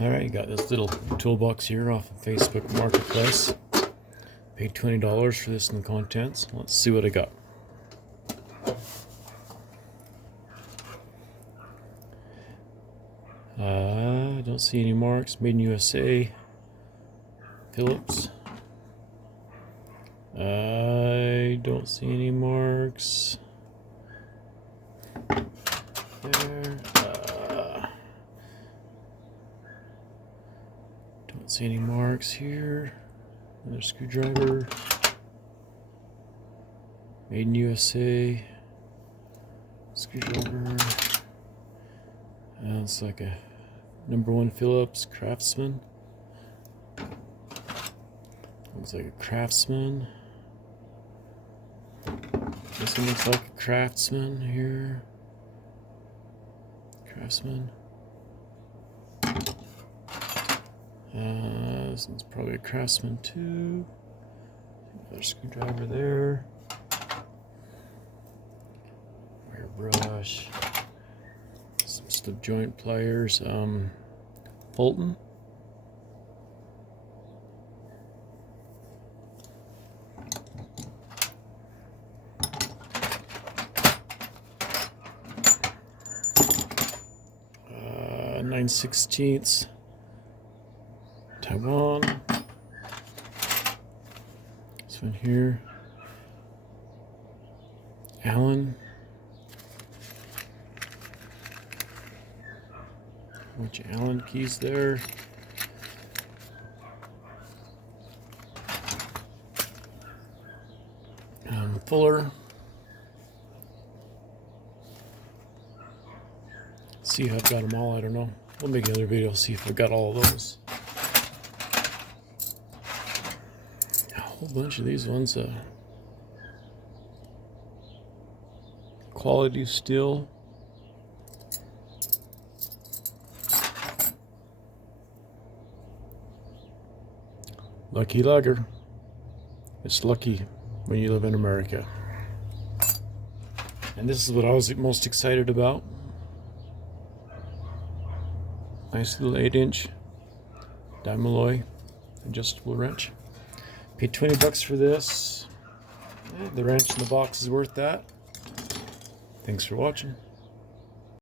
Alright, got this little toolbox here off of Facebook Marketplace. Paid $20 for this in the contents. Let's see what I got. I don't see any marks. Made in USA. Phillips. I don't see any marks. There. Don't see any marks here. Another screwdriver. Made in USA. Screwdriver. It's like a #1 Phillips Craftsman. Looks like a Craftsman. This one looks like a Craftsman here. Craftsman. This one's probably a Craftsman too. Another screwdriver there. Wire brush. Some slip joint pliers. Bolton. Uh, 9/16 Taiwan. This one here. Allen. A bunch of Allen keys there. Fuller. See if I've got them all, I don't know. We'll make another video, see if I've got all of those. A whole bunch of these ones. Quality steel. Lucky Lugger. It's lucky when you live in America. And this is what I was most excited about. Nice little 8-inch diamond alloy adjustable wrench. Paid $20 for this. The wrench in the box is worth that. Thanks for watching.